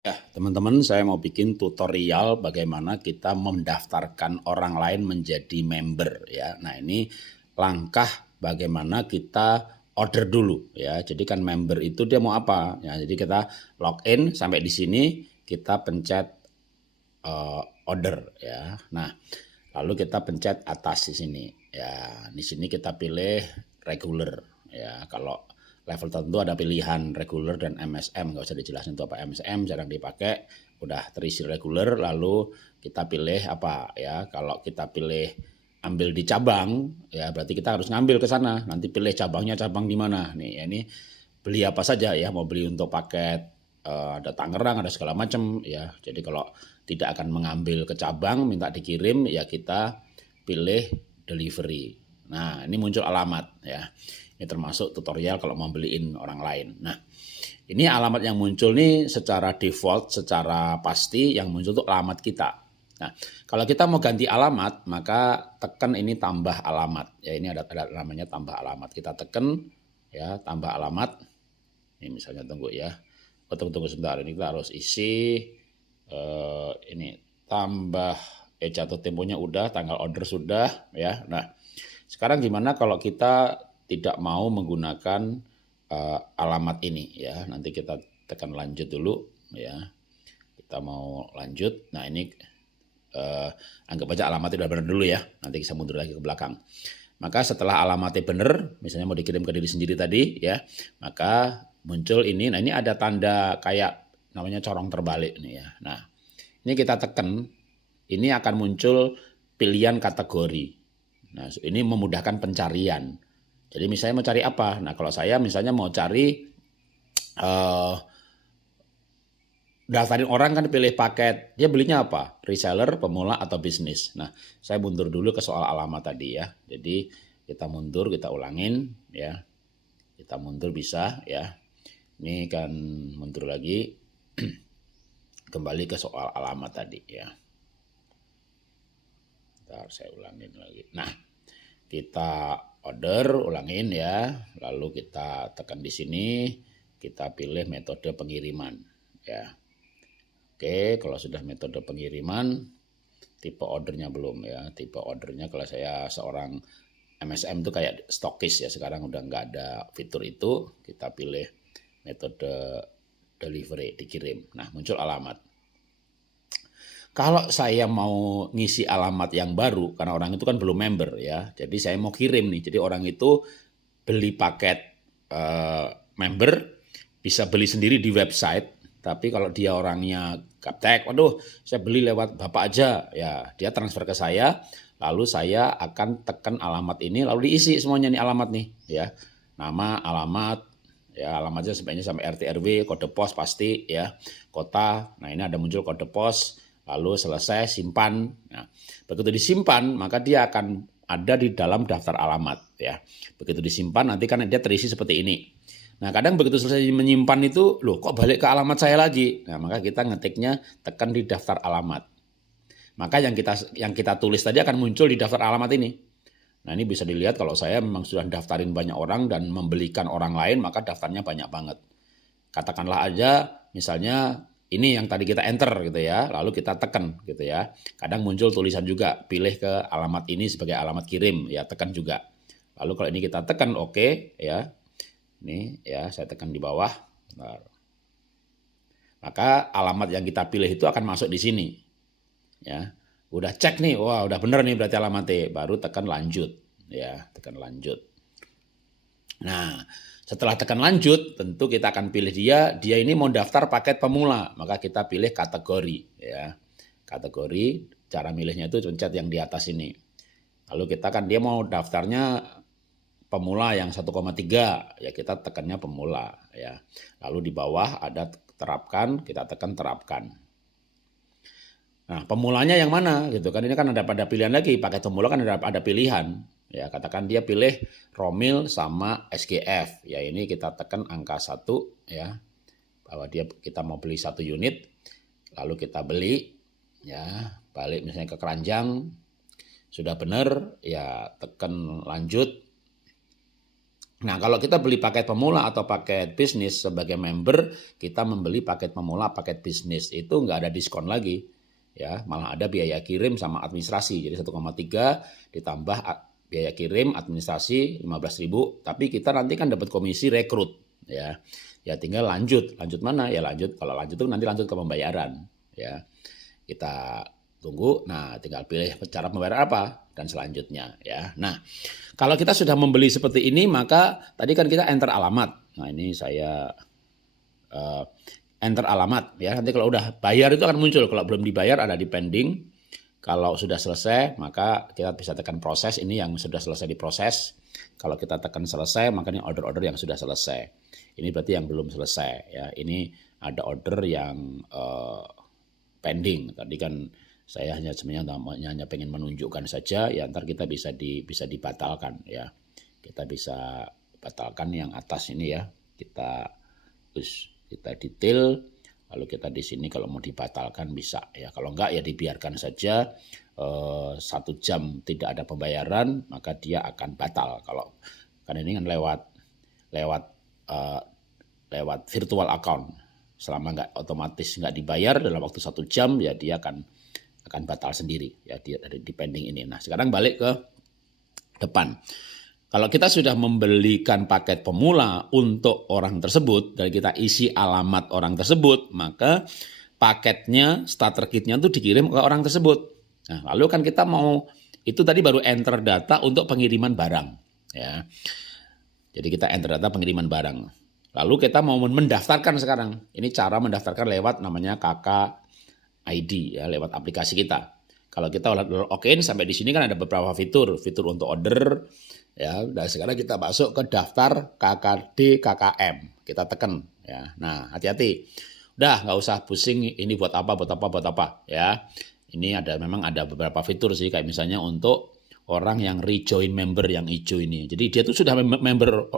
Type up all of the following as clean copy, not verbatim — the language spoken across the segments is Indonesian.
Ya, teman-teman, saya mau bikin tutorial bagaimana kita mendaftarkan orang lain menjadi member ya. Nah, ini langkah bagaimana kita order dulu ya. Jadi kan member itu dia mau apa? Ya, jadi kita login sampai di sini kita pencet order ya. Nah, lalu kita pencet atas di sini. Ya, di sini kita pilih regular ya. Kalau level tertentu ada pilihan regular dan MSM, nggak usah dijelasin itu apa. MSM jarang dipakai, udah terisi regular. Lalu kita pilih apa ya, kalau kita pilih ambil di cabang ya berarti kita harus ngambil ke sana, nanti pilih cabangnya cabang di mana nih ya. Ini beli apa saja ya, mau beli untuk paket ada Tangerang, ada segala macam ya. Jadi kalau tidak akan mengambil ke cabang minta dikirim ya kita pilih delivery. Nah, ini muncul alamat ya. Ini termasuk tutorial kalau mau beliin orang lain. Nah, ini alamat yang muncul nih secara default, secara pasti yang muncul itu alamat kita. Nah, kalau kita mau ganti alamat, maka tekan ini tambah alamat. Ya, ini ada namanya tambah alamat. Kita tekan ya, tambah alamat. Ini misalnya tunggu ya. Oh, tunggu sebentar. Ini kita harus isi ini tambah jatuh temponya udah, tanggal order sudah ya. Nah, sekarang gimana kalau kita tidak mau menggunakan alamat ini ya. Nanti kita tekan lanjut dulu ya. Kita mau lanjut. Nah, ini anggap aja alamatnya udah benar dulu ya. Nanti kita mundur lagi ke belakang. Maka setelah alamatnya benar, misalnya mau dikirim ke diri sendiri tadi ya, maka muncul ini. Nah, ini ada tanda kayak namanya corong terbalik nih ya. Nah, ini kita tekan, ini akan muncul pilihan kategori. Nah, ini memudahkan pencarian. Jadi misalnya mau cari apa? Nah, kalau saya misalnya mau cari daftarin orang kan pilih paket, dia belinya apa? Reseller, pemula, atau bisnis. Nah, saya mundur dulu ke soal alamat tadi ya. Jadi kita mundur, kita ulangin ya. Kita mundur bisa ya. Ini kan mundur lagi. Kembali ke soal alamat tadi ya. Bentar, saya ulangin lagi. Nah, kita order, ulangin ya. Lalu kita tekan di sini, kita pilih metode pengiriman ya. Oke, kalau sudah metode pengiriman, tipe ordernya belum ya. Tipe ordernya kalau saya seorang MSM itu kayak stokis ya, sekarang udah nggak ada fitur itu. Kita pilih metode delivery, dikirim. Nah, muncul alamat. Kalau saya mau ngisi alamat yang baru, karena orang itu kan belum member ya, jadi saya mau kirim nih. Jadi orang itu beli paket member, bisa beli sendiri di website. Tapi kalau dia orangnya gaptek, waduh saya beli lewat bapak aja, ya dia transfer ke saya, lalu saya akan tekan alamat ini, lalu diisi semuanya nih alamat nih, ya nama, alamat, ya alamatnya sebaiknya sampai RT RW, kode pos pasti, ya kota. Nah ini ada muncul kode pos, lalu selesai simpan. Nah, begitu disimpan maka dia akan ada di dalam daftar alamat, ya. Begitu disimpan nanti kan dia terisi seperti ini. Nah, kadang begitu selesai menyimpan itu, loh kok balik ke alamat saya lagi? Nah, maka kita ngetiknya tekan di daftar alamat. Maka yang kita tulis tadi akan muncul di daftar alamat ini. Nah, ini bisa dilihat kalau saya memang sudah daftarin banyak orang dan membelikan orang lain, maka daftarnya banyak banget. Katakanlah aja misalnya ini yang tadi kita enter gitu ya, lalu kita tekan gitu ya. Kadang muncul tulisan juga, pilih ke alamat ini sebagai alamat kirim, ya tekan juga. Lalu kalau ini kita tekan oke ya. Ini ya, saya tekan di bawah. Bentar. Maka alamat yang kita pilih itu akan masuk di sini. Ya. Udah cek nih, wah udah bener nih berarti alamatnya, baru tekan lanjut. Ya, tekan lanjut. Nah, setelah tekan lanjut, tentu kita akan pilih dia ini mau daftar paket pemula, maka kita pilih kategori ya. Kategori, cara milihnya itu pencet yang di atas ini. Lalu kita kan dia mau daftarnya pemula yang 1,3 ya kita tekannya pemula ya. Lalu di bawah ada terapkan, kita tekan terapkan. Nah, pemulanya yang mana gitu kan, ini kan ada pilihan lagi, pakai pemula kan ada pilihan. Ya, katakan dia pilih Romil sama SGF. Ya, ini kita tekan angka 1 ya. Bahwa kita mau beli 1 unit, lalu kita beli ya, balik misalnya ke keranjang. Sudah benar ya tekan lanjut. Nah, kalau kita beli paket pemula atau paket bisnis sebagai member, kita membeli paket pemula, paket bisnis itu nggak ada diskon lagi, ya, malah ada biaya kirim sama administrasi. Jadi 1,3 ditambah biaya kirim, administrasi 15.000, tapi kita nanti kan dapat komisi rekrut, ya. Ya tinggal lanjut mana? Ya lanjut, kalau lanjut itu nanti lanjut ke pembayaran, ya. Kita tunggu, nah tinggal pilih cara pembayaran apa dan selanjutnya, ya. Nah, kalau kita sudah membeli seperti ini, maka tadi kan kita enter alamat. Nah, ini saya enter alamat, ya. Nanti kalau udah bayar itu akan muncul. Kalau belum dibayar ada di pending. Kalau sudah selesai, maka kita bisa tekan proses. Ini yang sudah selesai diproses. Kalau kita tekan selesai, maka ini order-order yang sudah selesai. Ini berarti yang belum selesai, ya. Ini ada order yang pending. Tadi kan saya hanya pengen menunjukkan saja, ya ntar kita bisa dibatalkan, ya. Kita bisa batalkan yang atas ini, ya. Kita detail, lalu kita di sini kalau mau dibatalkan bisa, ya. Kalau enggak ya dibiarkan saja 1 jam tidak ada pembayaran, maka dia akan batal. Kalau kan ini kan lewat virtual account, selama otomatis nggak dibayar dalam waktu 1 jam, ya dia akan batal sendiri, ya, di pending ini. Nah, sekarang balik ke depan. Kalau kita sudah membelikan paket pemula untuk orang tersebut dan kita isi alamat orang tersebut, maka paketnya, starter kitnya itu dikirim ke orang tersebut. Nah, lalu kan kita mau, itu tadi baru enter data untuk pengiriman barang, ya. Jadi kita enter data pengiriman barang. Lalu kita mau mendaftarkan sekarang. Ini cara mendaftarkan lewat namanya KK ID, ya, lewat aplikasi kita. Kalau kita login sampai di sini kan ada beberapa fitur untuk order, ya. Dan sekarang kita masuk ke daftar KKD KKM, kita tekan, ya. Nah, hati-hati, udah nggak usah pusing ini buat apa, ya. Ini memang ada beberapa fitur sih, kayak misalnya untuk orang yang rejoin member yang hijau ini. Jadi dia tuh sudah member,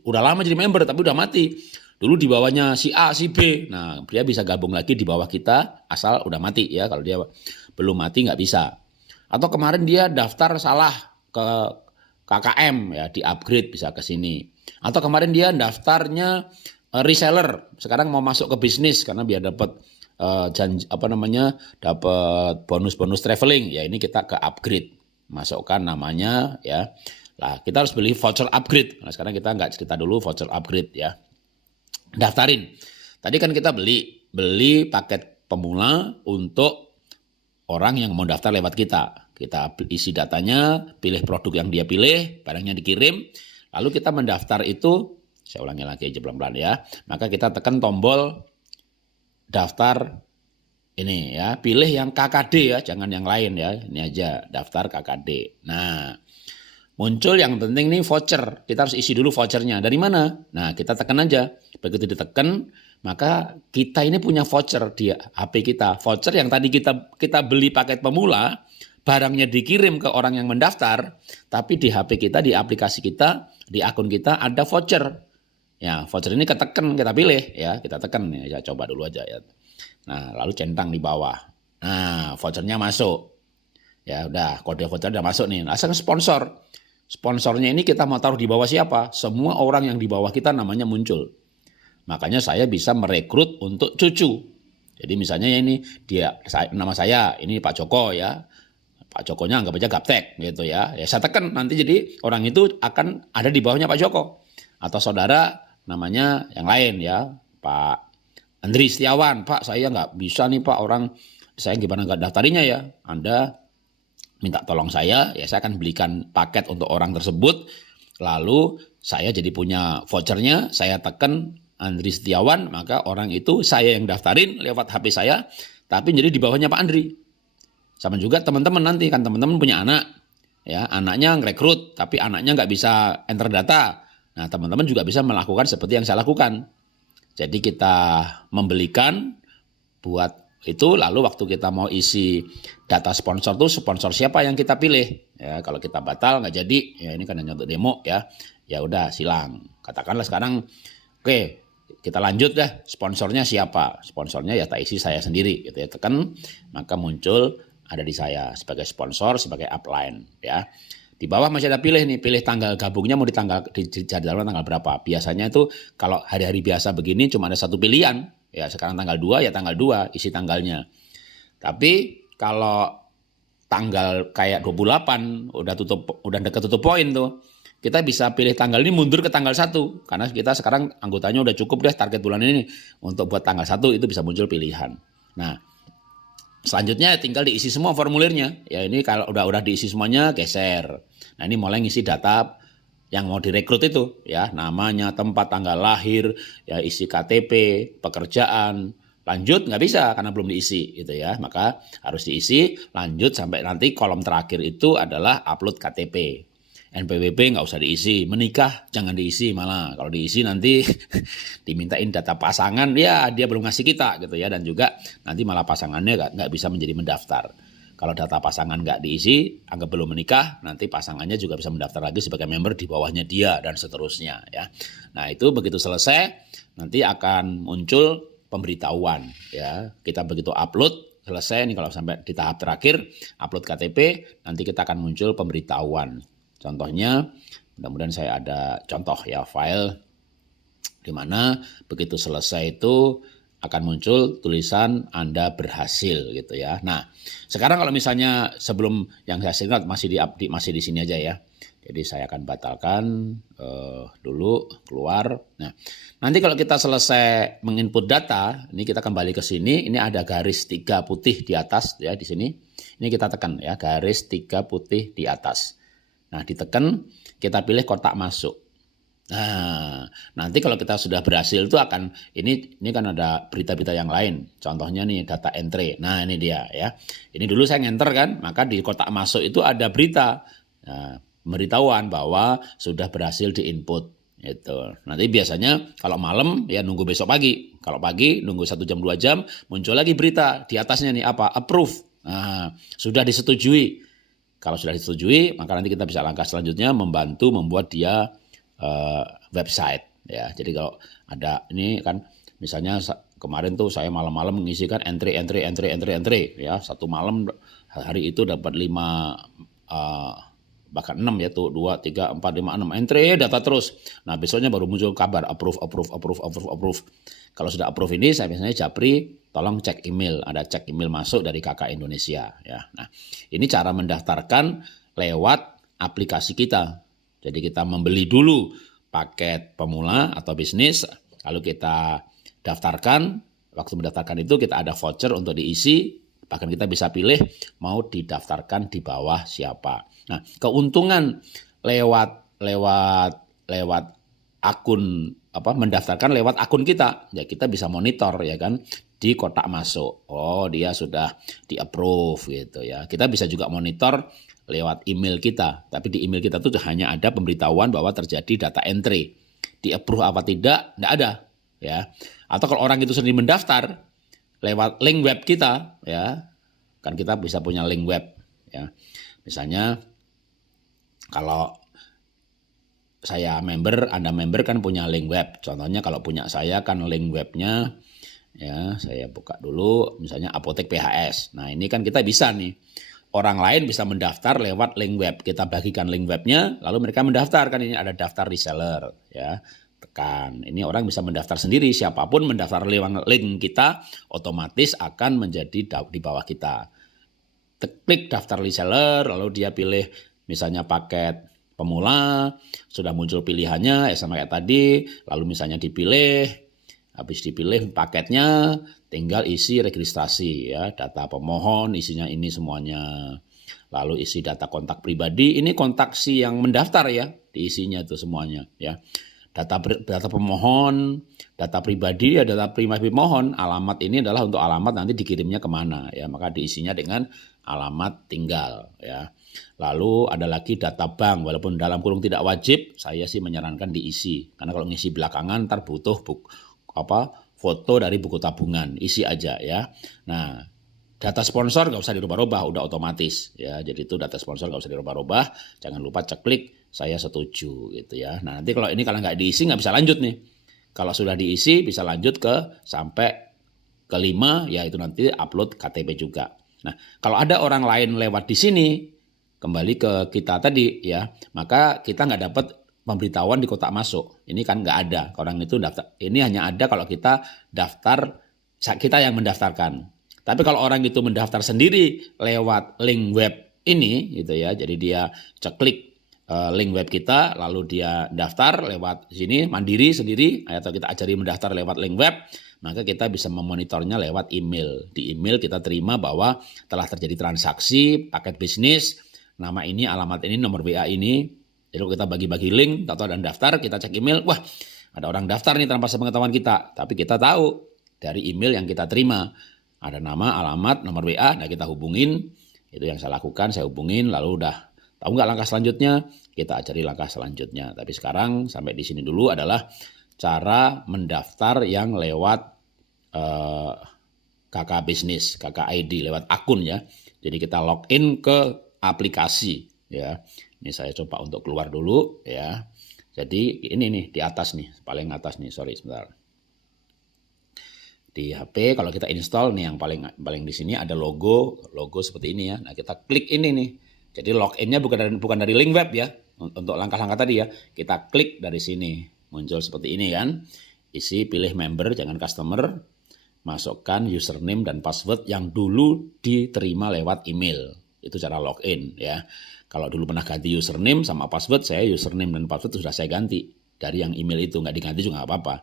udah lama jadi member tapi udah mati. Dulu di bawahnya si A, si B. Nah, dia bisa gabung lagi di bawah kita asal udah mati, ya. Kalau dia belum mati nggak bisa. Atau kemarin dia daftar salah ke KKM, ya, di-upgrade bisa ke sini. Atau kemarin dia daftarnya reseller, sekarang mau masuk ke bisnis karena biar dapat dapat bonus-bonus traveling. Ya, ini kita ke upgrade. Masukkan namanya, ya. Nah, kita harus beli voucher upgrade. Nah, sekarang kita nggak cerita dulu voucher upgrade, ya. Daftarin. Tadi kan kita beli paket pemula untuk orang yang mau daftar lewat kita. Kita isi datanya, pilih produk yang dia pilih, barangnya dikirim, lalu kita mendaftar itu, saya ulangi lagi aja pelan-pelan, ya. Maka kita tekan tombol daftar ini, ya. Pilih yang KKD, ya, jangan yang lain, ya. Ini aja daftar KKD. Nah, muncul yang penting nih voucher. Kita harus isi dulu vouchernya. Dari mana? Nah, kita tekan aja. Begitu ditekan, maka kita ini punya voucher di HP kita. Voucher yang tadi kita beli paket pemula, barangnya dikirim ke orang yang mendaftar, tapi di HP kita, di aplikasi kita, di akun kita ada voucher. Ya, voucher ini kita pilih, ya, kita tekan. Ya, coba dulu aja, ya. Nah, lalu centang di bawah. Nah, vouchernya masuk. Ya, udah, kode voucher udah masuk nih. Nah, sponsor. Sponsornya ini kita mau taruh di bawah siapa? Semua orang yang di bawah kita namanya muncul. Makanya saya bisa merekrut untuk cucu. Jadi misalnya ini nama saya, ini Pak Joko, ya. Pak Jokonya anggap aja gaptek gitu, ya. Ya saya tekan nanti jadi orang itu akan ada di bawahnya Pak Joko. Atau saudara namanya yang lain, ya. Pak Andri Setiawan, Pak saya nggak bisa nih Pak, orang saya gimana nggak daftarinya, ya. Anda minta tolong saya, ya saya akan belikan paket untuk orang tersebut, lalu saya jadi punya vouchernya, saya tekan Andri Setiawan, maka orang itu saya yang daftarin lewat HP saya, tapi jadi di bawahnya Pak Andri. Sama juga teman-teman nanti, kan teman-teman punya anak, ya, anaknya ngerekrut, tapi anaknya nggak bisa enter data. Nah, teman-teman juga bisa melakukan seperti yang saya lakukan. Jadi kita membelikan buat itu, lalu waktu kita mau isi data sponsor tuh sponsor siapa yang kita pilih, ya. Kalau kita batal nggak jadi, ya ini kan hanya untuk demo, ya, ya udah silang. Katakanlah sekarang, oke, kita lanjut dah, sponsornya siapa? Sponsornya ya tak isi saya sendiri, gitu, ya. Tekan, maka muncul ada di saya sebagai sponsor, sebagai upline, ya. Di bawah masih ada pilih nih, pilih tanggal gabungnya mau dijadwalkan tanggal berapa. Biasanya itu kalau hari-hari biasa begini cuma ada satu pilihan, ya sekarang tanggal 2 ya tanggal 2 isi tanggalnya. Tapi kalau tanggal kayak 28 udah dekat tutup poin tuh. Kita bisa pilih tanggal ini mundur ke tanggal 1 karena kita sekarang anggotanya udah cukup deh target bulan ini untuk buat tanggal 1 itu bisa muncul pilihan. Nah, selanjutnya tinggal diisi semua formulirnya. Ya ini kalau udah diisi semuanya geser. Nah, ini mulai ngisi data yang mau direkrut itu ya, namanya, tempat, tanggal lahir, ya isi KTP, pekerjaan. Lanjut nggak bisa karena belum diisi gitu ya. Maka harus diisi, lanjut sampai nanti kolom terakhir itu adalah upload KTP. NPWP nggak usah diisi, menikah jangan diisi malah. Kalau diisi nanti dimintain data pasangan, ya dia belum ngasih kita gitu ya. Dan juga nanti malah pasangannya nggak bisa menjadi mendaftar. Kalau data pasangan nggak diisi, anggap belum menikah, nanti pasangannya juga bisa mendaftar lagi sebagai member di bawahnya dia dan seterusnya ya. Nah itu begitu selesai, nanti akan muncul pemberitahuan ya. Kita begitu upload, selesai nih kalau sampai di tahap terakhir, upload KTP, nanti kita akan muncul pemberitahuan. Contohnya, mudah-mudahan saya ada contoh ya file di mana begitu selesai itu akan muncul tulisan Anda berhasil gitu ya. Nah, sekarang kalau misalnya sebelum yang saya singkat masih di sini aja ya. Jadi saya akan batalkan dulu keluar. Nah, nanti kalau kita selesai menginput data, ini kita kembali ke sini. Ini ada garis 3 putih di atas ya di sini. Ini kita tekan ya garis 3 putih di atas. Nah, ditekan, kita pilih kotak masuk. Nah, nanti kalau kita sudah berhasil itu akan, ini kan ada berita-berita yang lain. Contohnya nih, data entry. Nah, ini dia ya. Ini dulu saya ngenter kan, maka di kotak masuk itu ada berita. Nah, pemberitahuan bahwa sudah berhasil diinput. Itu. Nanti biasanya kalau malam ya nunggu besok pagi. Kalau pagi nunggu 1 jam 2 jam, muncul lagi berita. Di atasnya nih apa? Approve. Nah, sudah disetujui. Kalau sudah disetujui, maka nanti kita bisa langkah selanjutnya membantu membuat dia website ya. Jadi kalau ada ini kan misalnya kemarin tuh saya malam-malam mengisikan entry ya. Satu malam hari itu dapat 5 bahkan 6 ya tuh 2, 3, 4, 5, 6 entry data terus. Nah, besoknya baru muncul kabar approve. Kalau sudah approve ini saya biasanya japri tolong cek email, ada cek email masuk dari Kakak Indonesia ya. Nah, ini cara mendaftarkan lewat aplikasi kita. Jadi kita membeli dulu paket pemula atau bisnis, lalu kita daftarkan. Waktu mendaftarkan itu kita ada voucher untuk diisi, bahkan kita bisa pilih mau didaftarkan di bawah siapa. Nah, keuntungan lewat akun mendaftarkan lewat akun kita, ya kita bisa monitor ya kan di kotak masuk. Oh, dia sudah di-approve gitu ya. Kita bisa juga monitor lewat email kita, tapi di email kita tuh hanya ada pemberitahuan bahwa terjadi data entry. Di-approve apa tidak, enggak ada ya. Atau kalau orang itu sendiri mendaftar lewat link web kita ya. Kan kita bisa punya link web ya. Misalnya kalau saya member, Anda member kan punya link web. Contohnya kalau punya saya kan link webnya, ya saya buka dulu, misalnya Apotek PHS. Nah ini kan kita bisa nih, orang lain bisa mendaftar lewat link web. Kita bagikan link webnya, lalu mereka mendaftar. Kan ini ada daftar reseller, ya tekan. Ini orang bisa mendaftar sendiri, siapapun mendaftar lewat link kita, otomatis akan menjadi di bawah kita. Klik daftar reseller, lalu dia pilih misalnya paket pemula, sudah muncul pilihannya ya sama kayak tadi, lalu misalnya dipilih, habis dipilih paketnya tinggal isi registrasi ya, data pemohon isinya ini semuanya, lalu isi data kontak pribadi, ini kontak si yang mendaftar ya, diisinya itu semuanya ya, data pemohon, data pribadi ya, data pribadi pemohon, alamat ini adalah untuk alamat nanti dikirimnya kemana ya, maka diisinya dengan alamat tinggal ya. Lalu ada lagi data bank, walaupun dalam kurung tidak wajib, saya sih menyarankan diisi. Karena kalau ngisi belakangan ntar butuh foto dari buku tabungan, isi aja ya. Nah, data sponsor nggak usah dirubah-rubah, udah otomatis ya. Jadi itu data sponsor nggak usah dirubah-rubah. Jangan lupa ceklik saya setuju gitu ya. Nah, nanti kalau nggak diisi nggak bisa lanjut nih. Kalau sudah diisi bisa lanjut sampai ke 5, ya itu nanti upload KTP juga. Nah, kalau ada orang lain lewat di sini, kembali ke kita tadi ya, maka kita nggak dapat pemberitahuan di kotak masuk. Ini kan nggak ada. Orang itu daftar. Ini hanya ada kalau kita daftar, kita yang mendaftarkan. Tapi kalau orang itu mendaftar sendiri lewat link web ini gitu ya. Jadi dia ceklik link web kita, lalu dia daftar lewat sini mandiri sendiri, atau kita ajari mendaftar lewat link web, maka kita bisa memonitornya lewat email. Di email kita terima bahwa telah terjadi transaksi paket bisnis, nama ini, alamat ini, nomor WA ini. Jadi kita bagi-bagi link, atau dan daftar, kita cek email, wah ada orang daftar nih tanpa sepengetahuan kita. Tapi kita tahu dari email yang kita terima, ada nama, alamat, nomor WA, nah kita hubungin. Itu yang saya lakukan, saya hubungin, lalu udah tahu nggak langkah selanjutnya? Kita ajari langkah selanjutnya. Tapi sekarang sampai di sini dulu adalah cara mendaftar yang lewat KK Bisnis, KK ID, lewat akun ya. Jadi kita login ke aplikasi ya. Ini saya coba untuk keluar dulu ya. Jadi ini nih di atas nih, paling atas nih, sorry sebentar. Di HP kalau kita install nih yang paling di sini ada logo seperti ini ya. Nah, kita klik ini nih. Jadi login-nya bukan dari link web ya. Untuk langkah-langkah tadi ya, kita klik dari sini. Muncul seperti ini kan. Isi, pilih member, jangan customer. Masukkan username dan password yang dulu diterima lewat email. Itu cara login ya. Kalau dulu pernah ganti username sama password, saya username dan password sudah saya ganti. Dari yang email itu, nggak diganti juga nggak apa-apa.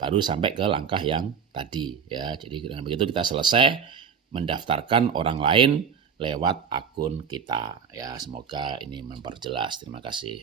Baru sampai ke langkah yang tadi ya. Jadi dengan begitu kita selesai mendaftarkan orang lain lewat akun kita ya. Semoga ini memperjelas. Terima kasih.